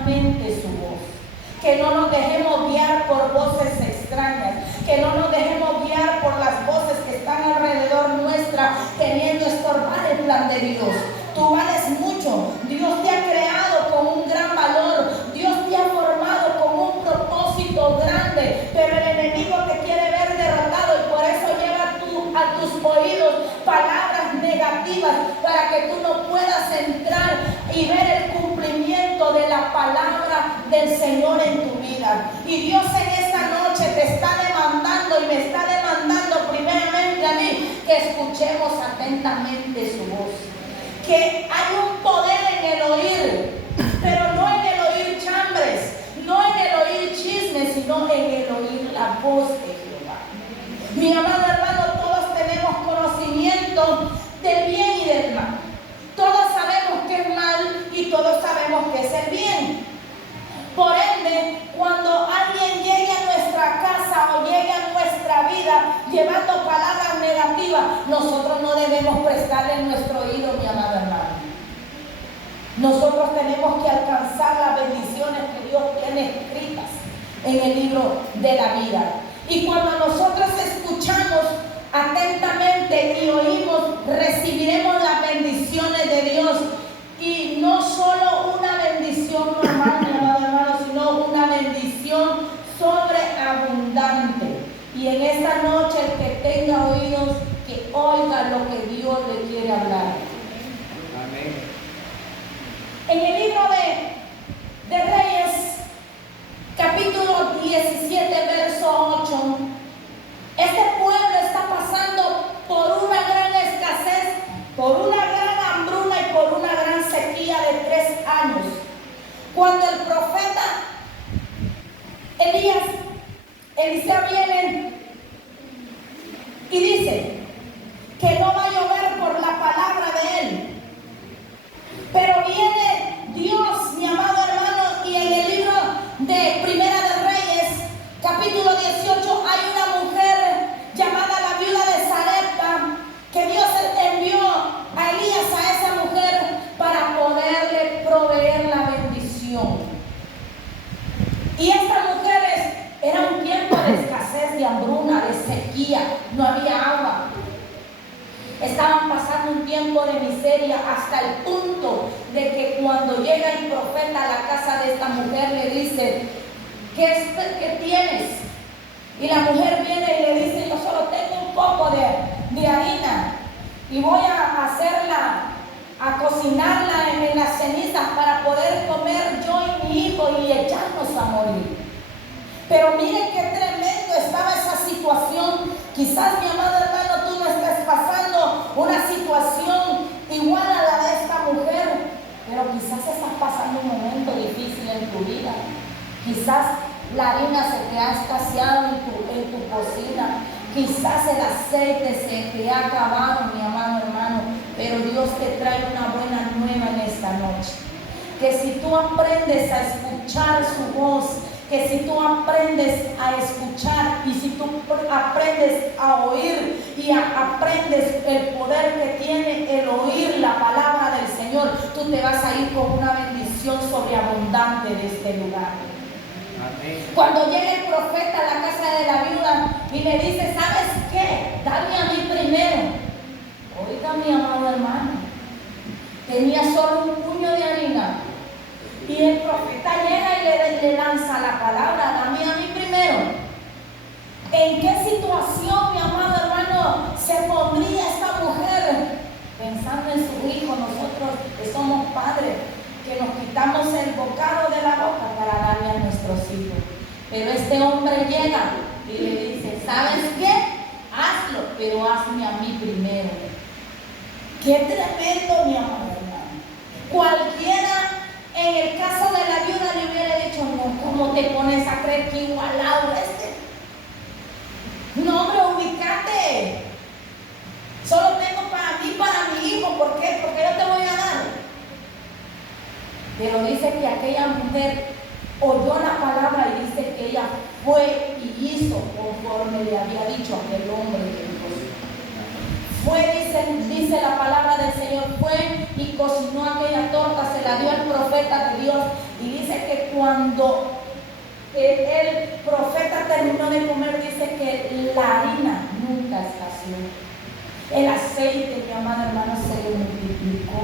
atentamente su voz. Que no nos dejemos guiar por voces extrañas, que no nos dejemos guiar por las voces que están alrededor nuestra, queriendo estorbar el plan de Dios. Tú vales mucho, Dios te ha creado con un gran valor, Dios te ha formado con un propósito grande, pero el enemigo te quiere ver derrotado y por eso lleva a tus oídos palabras negativas para que tú no puedas entrar y ver el cumplimiento de la palabra del Señor en tu vida. Y Dios en esta noche te está demandando y me está demandando primeramente a mí que escuchemos atentamente su voz. Que hay un poder en el oír, pero no en el oír chambres, no en el oír chismes, sino en el oír la voz de Jehová. Mi amado hermano, todos tenemos conocimiento del bien y del mal. Todos sabemos que es mal y todos sabemos que es el bien. Por ende, cuando alguien llegue a nuestra casa o llegue a nuestra vida llevando palabras negativas, nosotros no debemos prestarle nuestro oído, mi amado hermano. Nosotros tenemos que alcanzar las bendiciones que Dios tiene escritas en el libro de la vida. Y cuando nosotros escuchamos atentamente y oímos, recibiremos las bendiciones de Dios. Y no solo una bendición normal, mi amado hermano, sino una bendición sobreabundante. Y en esta noche el que tenga oídos, que oiga lo que Dios le quiere hablar. Amén. En el libro de Reyes, capítulo 17, verso 8, este pueblo está pasando por una gran escasez, por una gran hambruna y por una gran sequía de 3 años. Cuando el profeta Eliseo viene y dice que no va a llover por la palabra de él. Pero viene Dios, mi amado hermano, y en el libro de Primera de Reyes, capítulo 18, hay una mujer llamada la viuda de Sarepta, que Dios envió a Elías a esa mujer para poderle proveer la bendición. Y estas mujeres, era un tiempo de escasez, de hambruna, de sequía, no había agua. Estaban pasando un tiempo de miseria hasta el punto de que cuando llega el profeta a la casa de esta mujer le dice, ¿qué tienes? Y la mujer viene y le dice, yo solo tengo un poco de harina y voy a hacerla, a cocinarla en las cenizas para poder comer yo y mi hijo y echarnos a morir. Pero miren qué tremendo estaba esa situación. Quizás, mi amado hermano, tú no estés pasando una situación igual a la de esta mujer, pero quizás estás pasando un momento difícil en tu vida. Quizás la harina se te ha escaseado en tu cocina. Quizás el aceite se te ha acabado, mi amado hermano, pero Dios te trae una buena nueva en esta noche. Que si tú aprendes a escuchar su voz, que si tú aprendes a escuchar y si tú aprendes a oír y aprendes el poder que tiene el oír la palabra del Señor, tú te vas a ir con una bendición sobreabundante de este lugar. Amén. Cuando llega el profeta a la casa de la viuda y le dice, ¿sabes qué? Dame a mí primero. Oiga, mi amado hermano, tenía solo un puño de harina. Y el profeta llega y le lanza la palabra, dame a mí primero. ¿En qué situación, mi amado hermano, se pondría esta mujer? Pensando en su hijo, nosotros que somos padres, que nos quitamos el bocado de la boca para darle a nuestros hijos. Pero este hombre llega y le dice, ¿sabes qué? Hazlo, pero hazme a mí primero. Qué tremendo, mi amado hermano. Cualquiera, en el caso de la viuda, le hubiera dicho, no, ¿cómo te pones a creer que igualado este? No, hombre, ubícate. Solo tengo para mí, para mi hijo. ¿Por qué? Porque yo te voy a dar. Pero dice que aquella mujer oyó la palabra y dice que ella fue y hizo conforme le había dicho aquel hombre que dijo. Fue, dice la palabra del Señor, fue y cocinó aquella torta, se la dio al profeta de Dios y dice dice que cuando el profeta terminó de comer, dice que la harina nunca escaseó. El aceite, mi amado hermano, se multiplicó.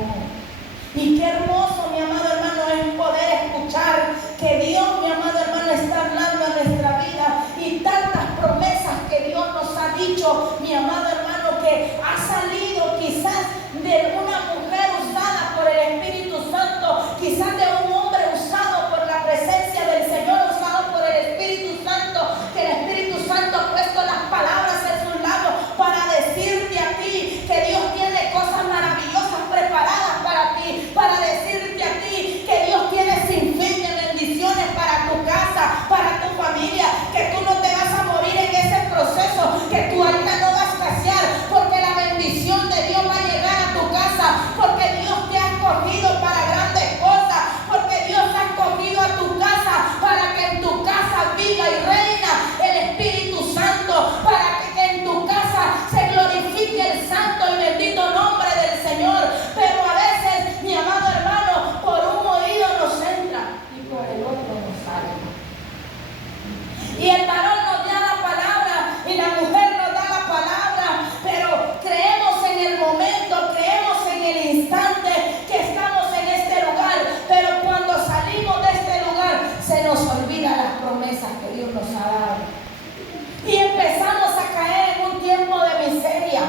Y qué hermoso, mi amado hermano, es poder escuchar que Dios, mi amado hermano, está hablando a nuestra vida. Y tantas promesas que Dios nos ha dicho, mi amado hermano, que ha salido quizás de una mujer usada por el Espíritu Santo, quizás de un hombre usado por la presencia del Señor, usado por el Espíritu Santo, que el Espíritu Santo ha puesto las palabras en sus labios para decirte a ti que Dios tiene cosas maravillosas preparadas para ti, para decirte a ti que Dios tiene sin fin de bendiciones para tu casa, para tu familia, que tú no te vas a morir en ese proceso, que tu harina no va a escasear, porque la bendición de Dios va a llegar a tu casa, porque Dios te ha escogido para grandes cosas, porque Dios ha escogido a tu casa para que en tu casa viva y reina el Espíritu Santo, para que en tu casa se glorifique el santo y bendito nombre del Señor. Pero a veces, mi amado hermano, por un oído nos entra y por el otro nos sale. Y el varón nos da la palabra y la mujer nos da la palabra, pero creemos en el momento, creemos en el instante que estamos en este lugar, pero cuando salimos de este lugar se nos olvidan las promesas que Dios nos ha dado y empezamos a caer en un tiempo de miseria.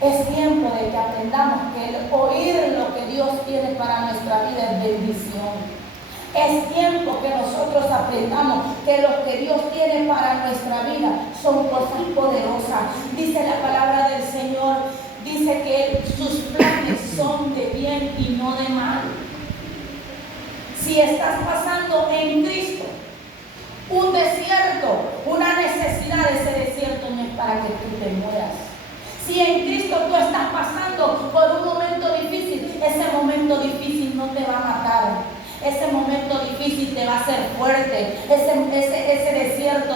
Es tiempo de que aprendamos que el oír lo que Dios tiene para nuestra vida es bendición. Es tiempo que nosotros aprendamos que lo que Dios tiene para nuestra vida son cosas poderosas. Dice la palabra del Señor, dice que sus planes son de bien y no de mal. Si estás pasando en Cristo un desierto, una necesidad, ese desierto no es para que tú te mueras. Si en Cristo tú estás pasando por un momento difícil, ese momento difícil no te va a matar. Ese momento difícil te va a hacer fuerte. Ese desierto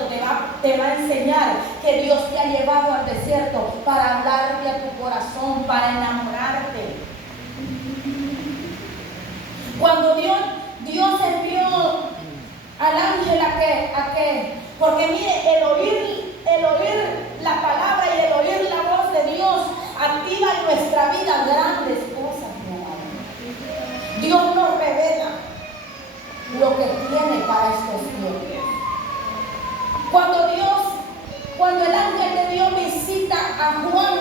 te va a enseñar que Dios te ha llevado al desierto para hablarte a tu corazón, para enamorarte. Cuando Dios envió al ángel a que porque mire, el oír la palabra y el oír la voz de Dios activa en nuestra vida grandes cosas, mi amado. Dios nos revela lo que tiene para estos tiempos. Cuando el ángel de Dios visita a Juan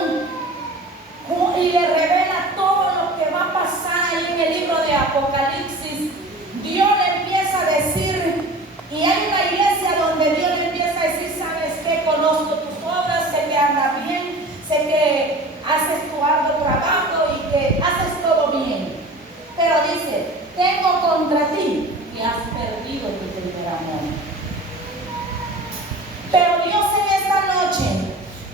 y le revela todo lo que va a pasar ahí en el libro de Apocalipsis, Dios le empieza a decir, y hay una iglesia donde Dios le empieza a decir, ¿sabes qué? Conozco tus obras, sé que andas bien, sé que haces tu arduo trabajo y que haces todo bien. Pero dice, tengo contra ti que has perdido tu primer amor. Pero Dios en esta noche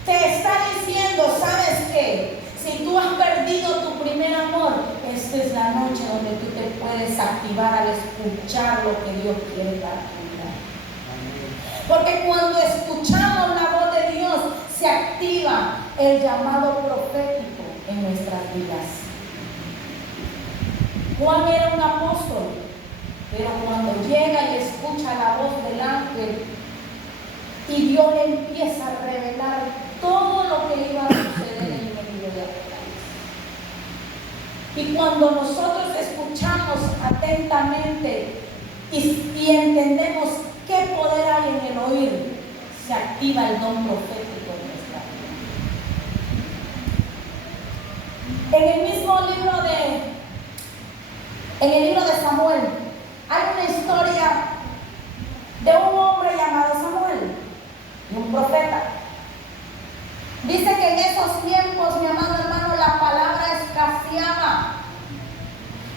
te está diciendo, ¿sabes qué? Si tú has perdido tu primer amor, esta es la noche donde tú te puedes activar al escuchar lo que Dios quiere para tu vida. Porque cuando escuchamos la voz de Dios, se activa el llamado profético en nuestras vidas. Juan era un apóstol, pero cuando llega y escucha la voz del ángel y Dios le empieza a revelar todo lo que iba a suceder en el libro de Apocalipsis. Y cuando nosotros escuchamos atentamente y entendemos qué poder hay en el oír, se activa el don profético en nuestra vida. En el mismo libro de Samuel, hay una historia de un hombre llamado Samuel, de un profeta. Dice que en esos tiempos, mi amado hermano, la palabra escaseaba.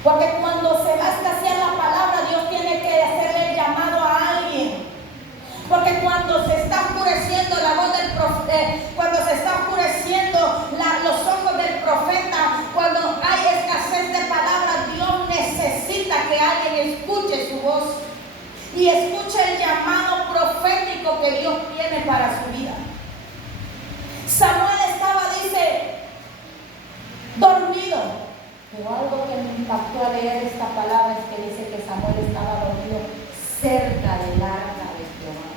Porque cuando se va a escasear la palabra, Dios tiene que hacerle el llamado a alguien. Porque cuando se está oscureciendo la voz del profeta, cuando se está oscureciendo los ojos del profeta, cuando hay escasez de palabras, Dios necesita que alguien escuche su voz y escuche el llamado profético que Dios tiene para su vida. Samuel estaba, dice, dormido, Pero algo que me impactó al leer esta palabra es que dice que Samuel estaba dormido cerca del arca de Jehová.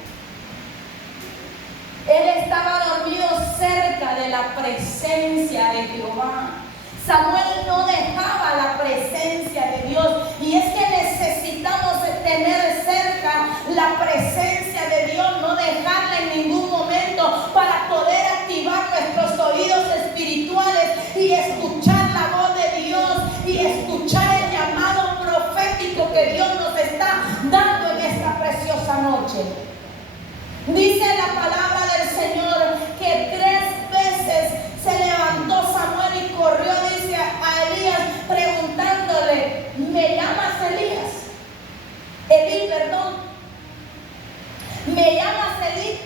Él estaba dormido cerca de la presencia de Jehová. Samuel no dejaba la presencia de Dios. Y es que necesitamos tener cerca la presencia de Dios, no dejarla en ningún momento, para poder activar nuestros oídos espirituales y escuchar la voz de Dios y escuchar el llamado profético que Dios nos está dando en esta preciosa noche. Dice la palabra del Señor que 3 veces se levantó Samuel y corrió, dice, a Elías preguntándole: ¿me llamas Elías? Elí, perdón. ¿Me llamas Elí?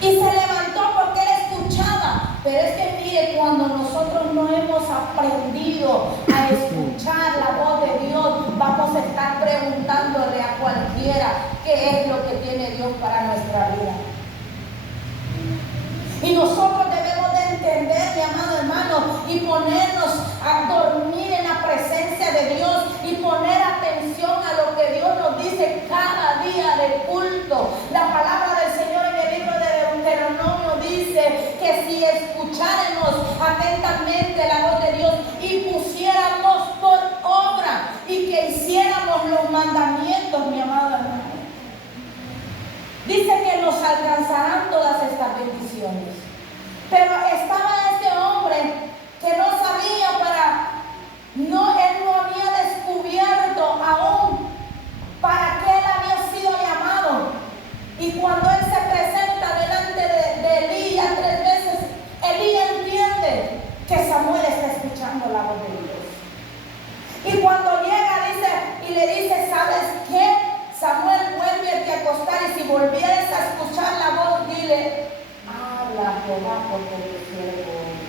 Y se levantó porque él escuchaba. Pero es que mire, cuando nosotros no hemos aprendido a escuchar la voz de Dios, vamos a estar preguntándole a cualquiera qué es lo que tiene Dios para nuestra vida. Y nosotros debemos de entender, mi amado hermano, y ponernos a dormir en la presencia de Dios y poner atención a lo que Dios nos dice cada día de culto. La palabra del Señor en el libro de Deuteronomio dice que si escucháramos atentamente la voz de Dios y pusiéramos por obra y que hiciéramos los mandamientos, mi amado hermano, dice que nos alcanzarán todas estas bendiciones. Pero estaba este hombre que no sabía él no había descubierto aún para qué él había sido llamado. Y cuando él se presenta delante de Elí ya 3 veces, Elí entiende que Samuel está escuchando la voz de Dios. Y cuando llega, dice, y le dice: ¿sabes qué? Samuel, vuélvete a acostar, y si volvieres a escuchar la voz, dile: habla Jehová, porque tu siervo oye.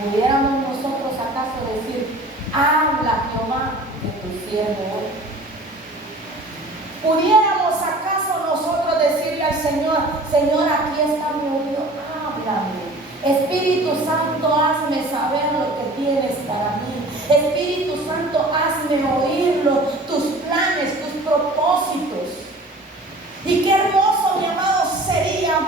¿Pudiéramos nosotros acaso decir: habla Jehová, que tu siervo oye? ¿Pudiéramos acaso nosotros decirle al Señor: Señor, aquí está mi oído, háblame? Espíritu Santo, hazme saber lo que tienes para mí. Espíritu Santo, hazme oírlo, tus planes, tus propósitos. Y qué hermoso, mi amado, sería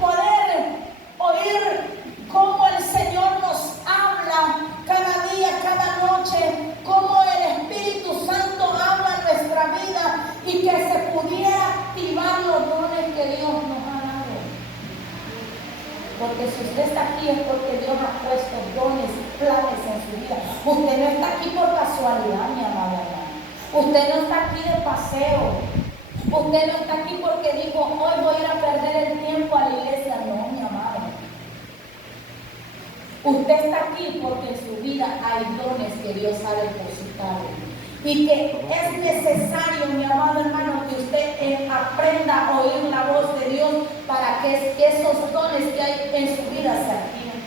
poder oír cómo el Señor nos habla cada día, cada noche, cómo el Espíritu Santo habla en nuestra vida y que se pudiera activar los dones que Dios nos ha dado. Porque si usted está aquí es porque Dios ha puesto dones, planes en su vida. Usted no está aquí por casualidad, mi amada hermana. Usted no está aquí de paseo. Usted no está aquí porque dijo: hoy voy a ir a perder el tiempo a la iglesia. No, mi amado. Usted está aquí porque en su vida hay dones que Dios ha depositado. Y que es necesario, mi amado hermano, que usted aprenda a oír la voz de Dios para que esos dones que hay en su vida se activen.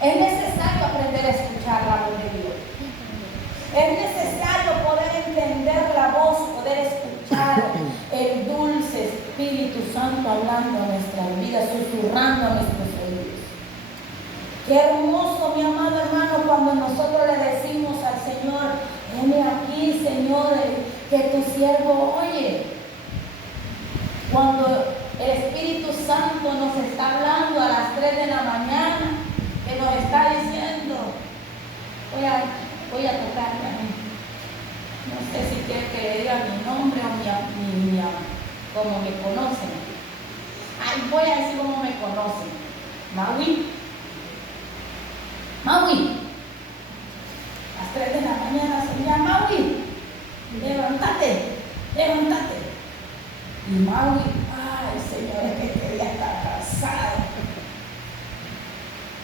Es necesario aprender a escuchar la voz de Dios. Es necesario poder entender la voz, poder escuchar el dulce Espíritu Santo hablando en nuestras vidas, susurrando a nuestros oídos. Qué hermoso, mi amado hermano, cuando nosotros le decimos al Señor: heme aquí, Señor, que tu siervo oye. Cuando el Espíritu Santo nos está hablando a las 3 de la mañana, que nos está diciendo: voy a tocarle a mí. No sé si quiere que le diga mi nombre o como me conocen. Ay, voy a decir cómo me conocen. Maui. A las 3 de la mañana se llama: Maui, levántate. Y Maui, ay, Señor, es que este día está cansado.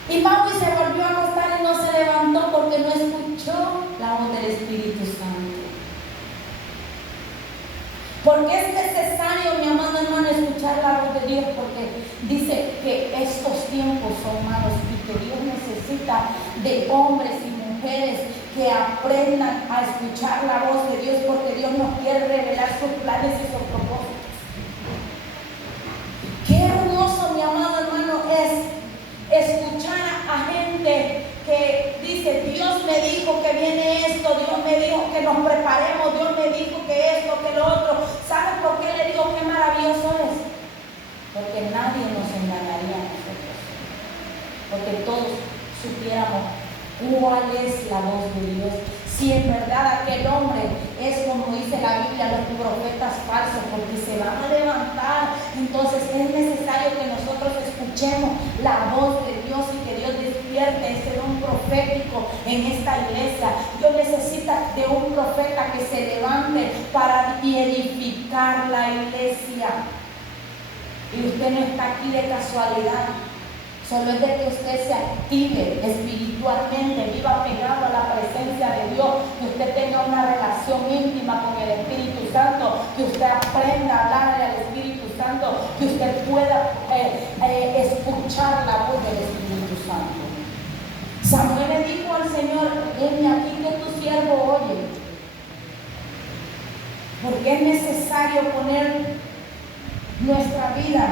Y Maui se volvió a acostar y no se levantó porque no escuchó la voz del Espíritu Santo. Porque es necesario, mi amado hermano, escuchar la voz de Dios, porque dice que estos tiempos son malos y que Dios necesita de hombres y mujeres que aprendan a escuchar la voz de Dios, porque Dios nos quiere revelar sus planes y sus propósitos. Qué hermoso, mi amado hermano, es escuchar que viene esto, Dios me dijo que nos preparemos, Dios me dijo que esto, que lo otro. ¿Saben por qué le digo qué maravilloso es? Porque nadie nos engañaría a nosotros. Porque todos supiéramos cuál es la voz de Dios. Si en verdad aquel hombre es, como dice la Biblia, los profetas falsos, porque se van a levantar. Entonces es necesario que nosotros escuchemos la voz de Dios y que Dios despierte ese don profético en esta iglesia. Dios necesita de un profeta que se levante para edificar la iglesia. Y usted no está aquí de casualidad. Solo es de que usted se active espiritualmente, viva pegado a la presencia de Dios, que usted tenga una relación íntima con el Espíritu Santo, que usted aprenda a hablarle al Espíritu Santo, que usted pueda escuchar la voz del Espíritu Santo. Samuel le dijo al Señor: heme aquí que tu siervo oye. Porque es necesario poner nuestra vida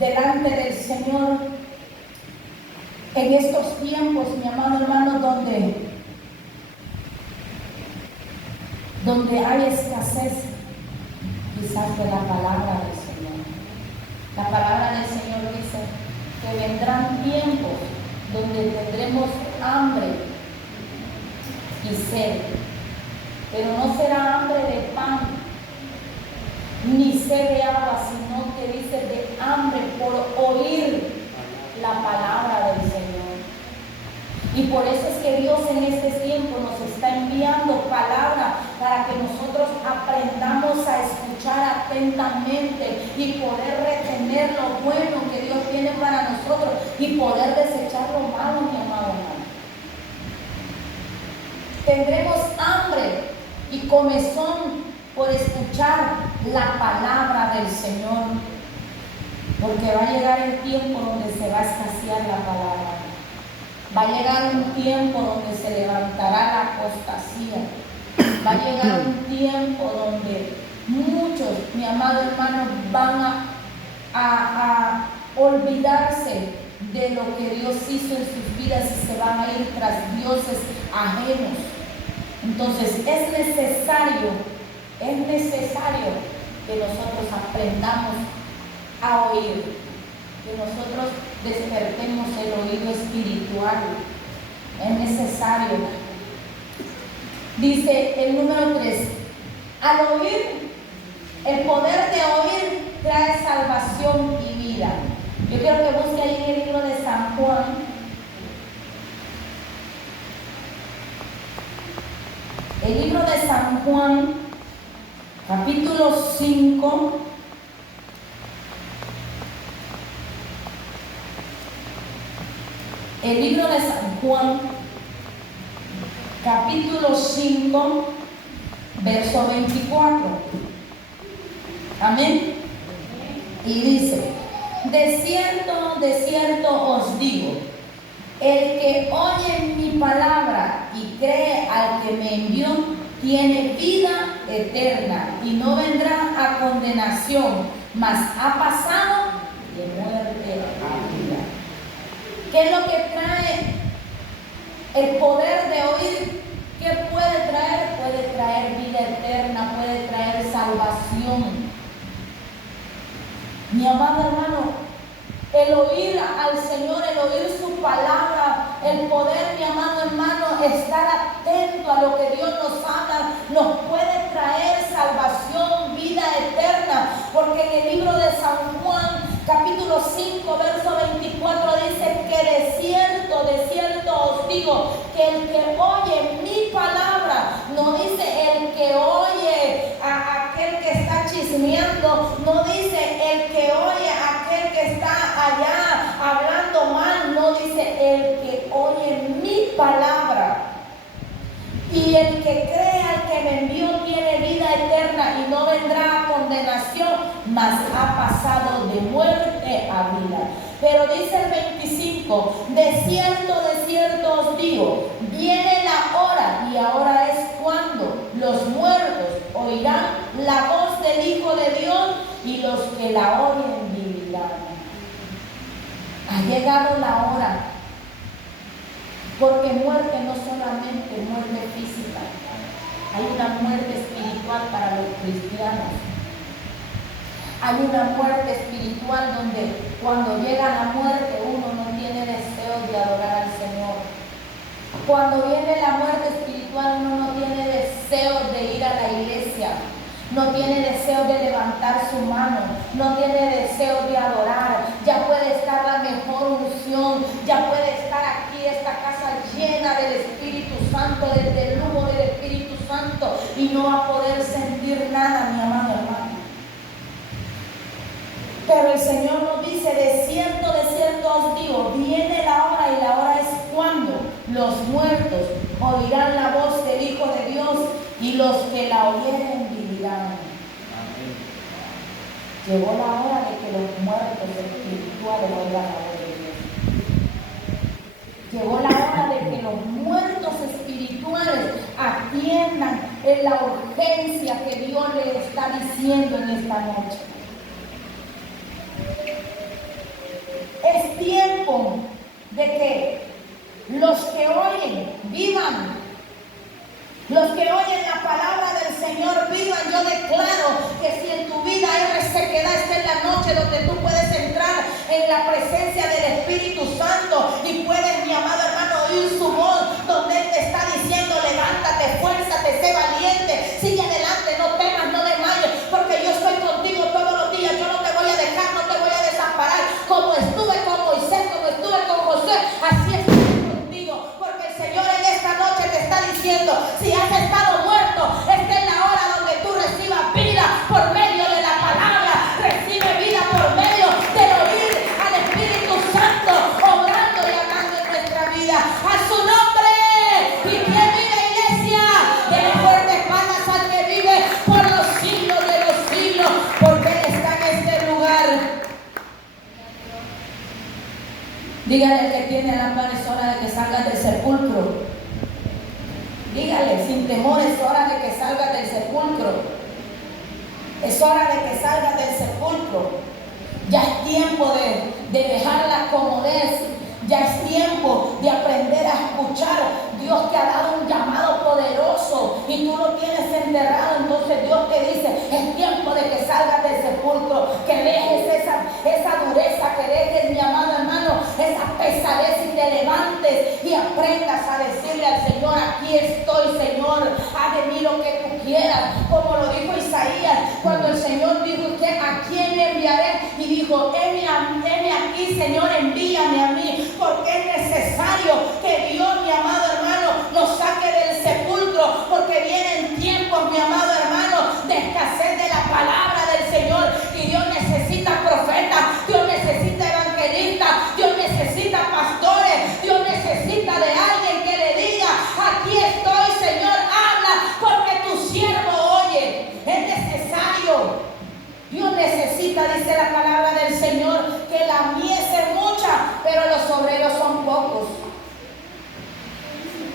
delante del Señor en estos tiempos, mi amado hermano, donde hay escasez quizás de la palabra del Señor. La palabra del Señor dice que vendrán tiempos donde tendremos hambre y sed, pero no será hambre de pan ni sed de agua, sino que dice de hambre por oír la palabra del Señor. Y por eso es que Dios en este tiempo nos está enviando palabra para que nosotros aprendamos a escuchar atentamente y poder retener lo bueno que Dios tiene para nosotros y poder desechar lo malo, mi amado hermano. Tendremos hambre y comezón por escuchar la palabra del Señor, porque va a llegar el tiempo donde se va a escasear la palabra. Va a llegar un tiempo donde se levantará la apostasía. Va a llegar un tiempo donde muchos, mi amado hermano, van a olvidarse de lo que Dios hizo en sus vidas y se van a ir tras dioses ajenos. Entonces es necesario que nosotros aprendamos a oír, que nosotros despertemos el oído espiritual. Es necesario. Dice el número 3: al oír, el poder de oír trae salvación y vida. Yo quiero que busque ahí en el libro de San Juan, el libro de San Juan, capítulo 5. El libro de San Juan, capítulo 5, verso 24. Amén. Y dice: de cierto os digo, el que oye mi palabra y cree al que me envió, tiene vida eterna y no vendrá a condenación, mas ha pasado de muerte a vida. ¿Qué es lo que trae el poder de oír? ¿Qué puede traer? Puede traer vida eterna, puede traer salvación. Mi amado hermano, el oír al Señor, el oír su palabra, el poder, mi amado hermano, estar atento a lo que Dios nos habla, nos puede traer salvación, vida eterna. Porque en el libro de San Juan, capítulo 5, verso 24, dice que de cierto os digo, que el que oye mi palabra, no dice el que oye a aquel que está chismeando, no dice el que oye a aquel que está allá hablando mal, no dice el que oye mi palabra. Y el que cree al que me envió tiene vida eterna y no vendrá a condenación, mas ha pasado de muerte a vida. Pero dice el 25: de cierto os digo, viene la hora, y ahora es cuando los muertos oirán la voz del Hijo de Dios, y los que la oyen vivirán. Ha llegado la hora Porque muerte no solamente muerte física, hay una muerte espiritual para los cristianos. Hay una muerte espiritual donde cuando llega la muerte uno no tiene deseo de adorar al Señor. Cuando viene la muerte espiritual uno no tiene deseo de ir a la iglesia. No tiene deseo de levantar su mano, no tiene deseo de adorar. Ya puede estar la mejor unción, ya puede estar aquí esta casa llena del Espíritu Santo, del humo del Espíritu Santo, y no va a poder sentir nada, mi amado hermano. Pero el Señor nos dice, de cierto os digo, viene la hora, y la hora es cuando los muertos oirán la voz del Hijo de Dios, y los que la oyeren vivirán. Llegó la hora de que los muertos espirituales oigan la voz de Dios. Llegó la hora de que los muertos espirituales atiendan en la urgencia que Dios les está diciendo en esta noche. Es tiempo de que los que oyen vivan. Los que oyen la palabra del Señor vivan. Yo declaro que si en tu vida hay resequedad, esta es la noche donde tú puedes entrar en la presencia del Espíritu Santo y puedes, mi amado hermano, oír su voz donde Él te está diciendo: levántate, fuérzate, sé valiente, sigue adelante, no temas, no desmayes, porque yo estoy contigo todos los días. Yo no te voy a dejar, no te voy a desamparar. Como estuve con Moisés, como estuve con José, así estoy contigo, porque el Señor en esta noche te está diciendo: si has estado muerto, esta es la hora donde tú recibas vida por medio de la palabra. Recibe vida por medio del oír al Espíritu Santo obrando y hablando en nuestra vida. A su nombre. ¿Y quién vive, iglesia? Dele fuertes palmas al que vive por los siglos de los siglos, porque Él está en este lugar. Dígale al que tiene la mano: es hora de que salgas del sepulcro. Dígale sin temor: es hora de que salgas del sepulcro. Es hora de que salgas del sepulcro. Ya es tiempo de dejar la comodez. Ya es tiempo de aprender a escuchar. Dios te ha dado un llamado poderoso y tú lo tienes enterrado. Entonces Dios te dice: es tiempo de que salgas del sepulcro, que dejes esa dureza, que dejes, mi amado hermano, esa pesadez, y te levantes y aprendas a decirle al Señor: aquí estoy, Señor, haz de mí lo que tú quieras. Como lo dijo Isaías, cuando el Señor dijo: ¿a quién me enviaré? Y dijo: heme aquí, Señor, envíame a mí, porque es necesario que Dios, mi amado hermano, nos saque del sepulcro, porque vienen tiempos, mi amado hermano, de escasez de la palabra del Señor, y Dios necesita profetas, Dios necesita evangelistas, Dios necesita pastores, Dios necesita de alguien que le diga: aquí estoy, Señor, habla, porque tu siervo oye. Es necesario. Dios necesita, dice la palabra del Señor, que la mies es mucha, pero los obreros son pocos.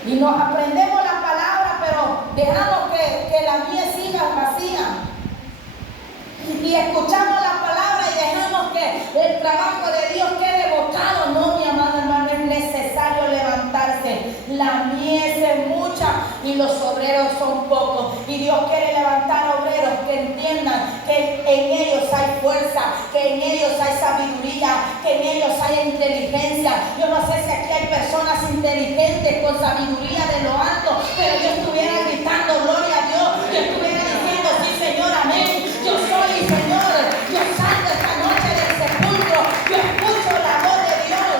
Y nos aprendemos la palabra, pero dejamos que la mies siga vacía. Y escuchamos la palabra y dejamos que el trabajo de Dios quede botado. No, mi amado hermano, es necesario levantarse. La mies es mucha y los obreros son pocos. Y Dios quiere levantar obreros que entiendan que en ellos hay fuerza, que en ellos hay sabiduría, que en ellos hay inteligencia. Yo no sé si aquí hay personas inteligentes con sabiduría de lo alto, pero yo estuviera gritando gloria a Dios, yo estuviera diciendo: sí, Señor, amén. Yo soy, Señor, yo salgo esta noche del sepulcro, yo escucho la voz de Dios.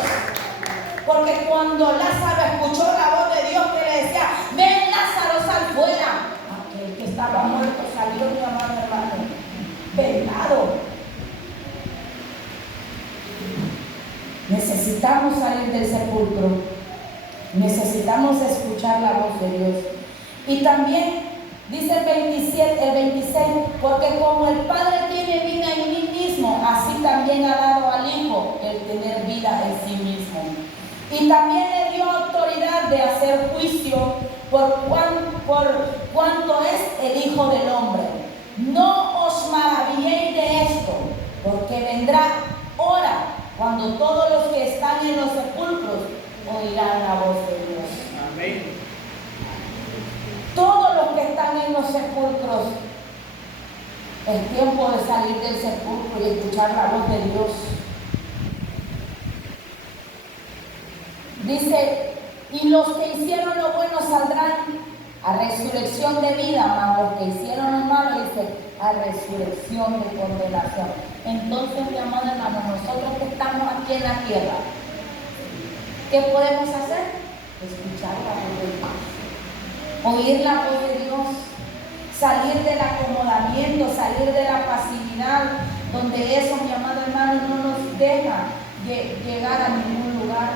Porque cuando Lázaro escuchó la voz de Dios que le decía: ven, Lázaro, sal fuera, aquel que estaba muerto salió, mi amado hermano, velado. Necesitamos salir del sepulcro, necesitamos escuchar la voz de Dios. Y también dice el 26, porque como el Padre tiene vida en mí mismo, así también ha dado al Hijo el tener vida en sí mismo. Y también le dio autoridad de hacer juicio por cuanto es el Hijo del Hombre. No os maravilléis de esto, porque vendrá hora cuando todos los que están en los sepulcros oirán la voz de Dios. sepulcros. Es tiempo de salir del sepulcro y escuchar la voz de Dios. Dice, y los que hicieron lo bueno saldrán a resurrección de vida, mas los que hicieron lo malo, dice, a resurrección de condenación. Entonces, mi amado hermano, nosotros que estamos aquí en la tierra, ¿qué podemos hacer? Escuchar la voz de Dios, oír la voz de Dios, salir del acomodamiento, salir de la pasividad, donde eso, mi amado hermano, no nos deja llegar a ningún lugar.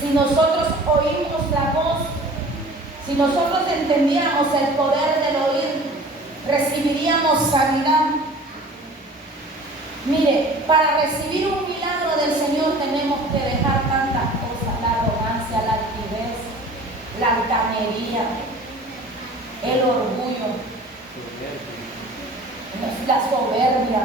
Si nosotros oímos la voz, si nosotros entendiéramos el poder del oír, recibiríamos sanidad. Mire, para recibir un milagro del Señor tenemos que dejar tantas cosas: la arrogancia, la altivez, la altanería, el orgullo, la soberbia.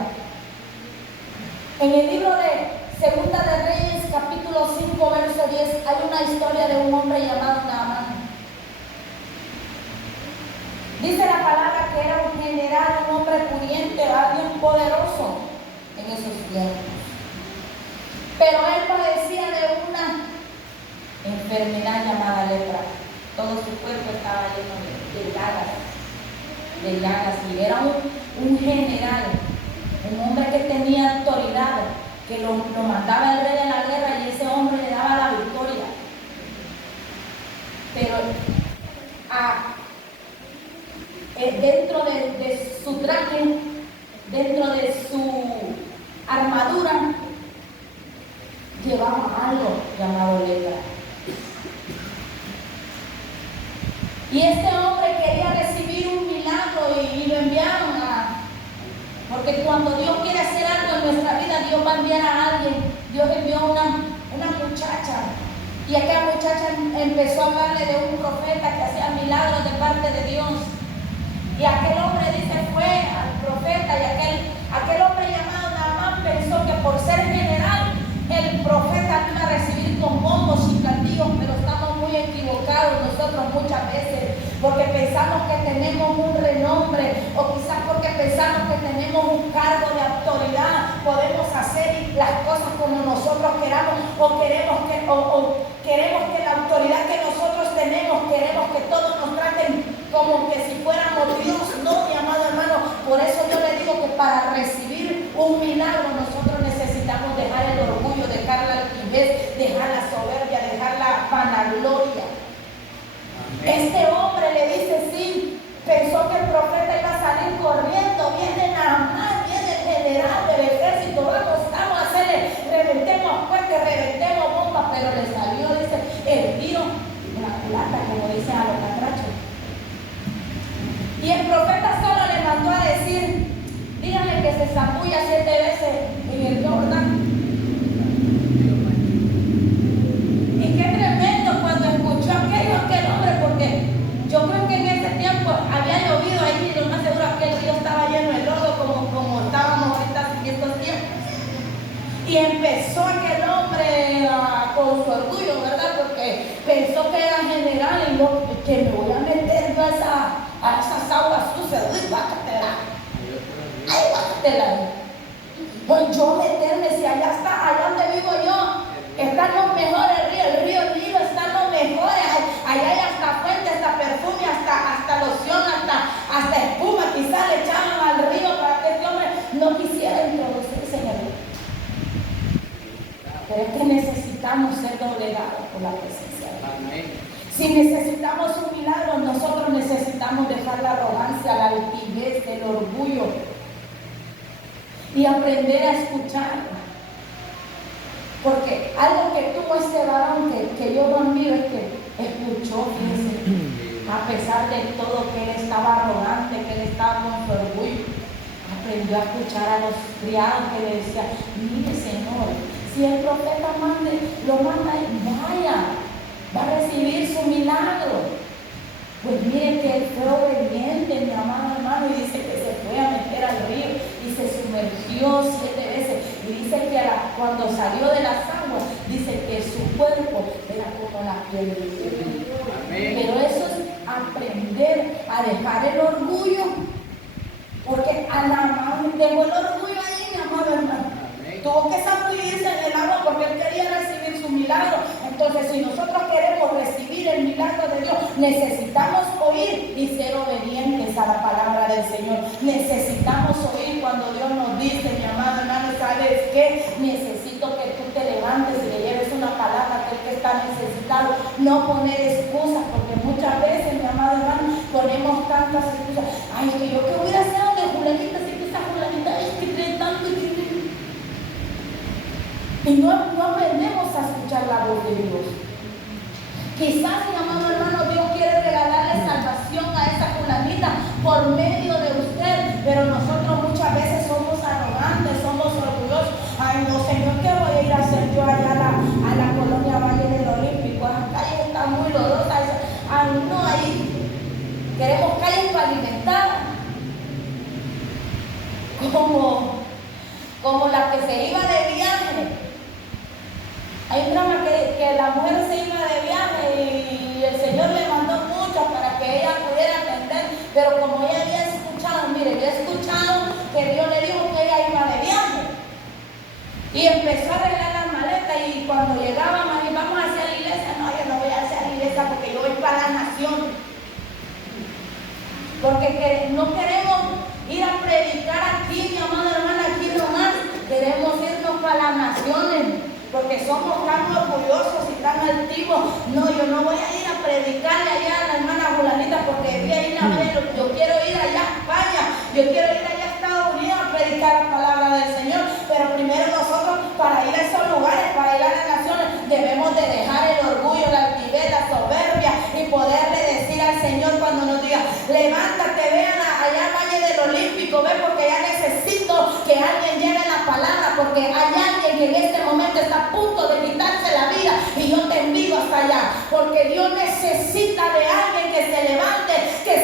En el libro de Segunda de Reyes, capítulo 5, verso 10, hay una historia de un hombre llamado Naamán. Dice la palabra que era un general, un hombre pudiente, alguien poderoso en esos tiempos. Pero él padecía de una enfermedad llamada lepra. Todo su cuerpo estaba lleno de llagas. Y era un general, un hombre que tenía autoridad, que lo mandaba el rey de la guerra y ese hombre le daba la victoria. Pero dentro de su traje, dentro de su armadura, llevaba algo llamado lepra. Y este hombre quería recibir un milagro y lo enviaron porque cuando Dios quiere hacer algo en nuestra vida, Dios va a enviar a alguien. Dios envió una muchacha. Y aquella muchacha empezó a hablarle de un profeta que hacía milagros de parte de Dios. Y aquel hombre dice, fue al profeta, y aquel hombre llamado Naamán pensó que por ser general, el profeta iba a recibir con bombos y platillos, pero estamos muy equivocados nosotros muchas veces, porque pensamos que tenemos un renombre, o quizás porque pensamos que tenemos un cargo de autoridad, podemos hacer las cosas como nosotros queramos, o queremos que la autoridad que nosotros tenemos, queremos que todos nos traten como que si fuéramos Dios. No, mi amado hermano, por eso yo le digo que para recibir un milagro nosotros necesitamos dejar el orgullo, dejar la altivez, dejar la soberbia, dejar la vanagloria. Este hombre le dice, sí, pensó que el profeta iba a salir corriendo, viene Naamán, viene el general del ejército, vamos a hacerle, reventemos cohetes, reventemos bombas, pero le salió, dice, el río de la culata, como dicen a los catrachos. Y el profeta solo le mandó a decir, díganle que se zambulla 7 veces en el Jordán. Y qué tremendo cuando escuchó aquel hombre, porque yo creo que en ese tiempo había llovido ahí y lo más seguro aquel río estaba lleno de lodo como estábamos en estos tiempos. Y empezó aquel hombre con su orgullo, ¿verdad? Porque pensó que era general y no, que me voy a meter yo a esas aguas sucias. Uy, bácatela. Ay, bácatela. Pues yo meterme, si allá donde vivo yo, están los mejores ríos, el río Nilo están los mejores, allá hay hasta fuente, hasta perfume, hasta loción, hasta espuma, quizás le echaban al río para que este hombre no quisiera introducirse en el río. Pero es que necesitamos ser doblegados por la presencia de Dios. Amén. Si necesitamos un milagro, nosotros necesitamos dejar la arrogancia, la altivez, el orgullo y aprender a escuchar. Porque algo que tuvo este varón que yo no admiro es que escuchó, fíjense, a pesar de todo, que él estaba arrogante, que él estaba con su orgullo, aprendió a escuchar a los criados que le decían, mire Señor, si el profeta lo manda, vaya, va a recibir su milagro. Pues mire que él fue obediente, mi amado hermano, y dice que se fue a meter al río y se sumergió 7 veces. Y dice que cuando salió de las aguas, dice que su cuerpo era como la piel de Dios. Pero eso es aprender a dejar el orgullo, porque a la mano dejó el orgullo ahí, mi amado hermano. Tuvo que zambullirse en el agua porque él quería recibir su milagro. Entonces, si nosotros queremos recibir el milagro de Dios, necesitamos oír y ser obedientes a la palabra del Señor. Necesitamos oír cuando Dios nos dice, mi amado hermano, ¿sabes qué? Necesito que tú te levantes y le lleves una palabra a aquel que está necesitado. No poner excusas, porque muchas veces, mi amado hermano, ponemos tantas excusas. Ay, que yo qué hubiera sido de fulanita, si que esa fulanita es que cree tanto y que... Y no aprendemos a escuchar la voz de Dios. Quizás, mi amado hermano, Dios quiere regalarle salvación a esa fulanita por medio de usted, pero nosotros muchas veces somos arrogantes, somos orgullosos. Ay, no, Señor, ¿qué voy a ir a hacer yo allá a la colonia Valle del Olímpico? Las calles están muy lodosas. Ay, no, ahí queremos calles pavimentadas. Como la que se iba de viaje. Hay un drama que la mujer se iba de viaje y el Señor le mandó muchas para que ella pudiera atender, pero como ella había escuchado, que Dios le dijo que ella iba de viaje y empezó a arreglar las maletas, y cuando llegaba, mami, vamos hacia la iglesia. No, yo no voy hacia la iglesia porque yo voy para la nación, porque no queremos ir a predicar aquí, mi amada hermana, aquí nomás, queremos irnos para las naciones. Porque somos tan orgullosos y tan altivos. No, yo no voy a ir a predicarle allá a la hermana fulanita porque voy a ir a ver. Yo quiero ir allá a España, yo quiero ir allá a Estados Unidos a predicar la palabra del Señor. Pero primero nosotros, para ir a esos lugares, para ir a las naciones, debemos de dejar el orgullo, la altivez, la soberbia y poderle decir al Señor cuando nos diga, levántate, vean allá al Valle del Olímpico, ven, porque ya necesito que alguien lleve la palabra, porque hay alguien que en este momento está a punto de quitarse la vida y yo te envío hasta allá, porque Dios necesita de alguien que se levante, que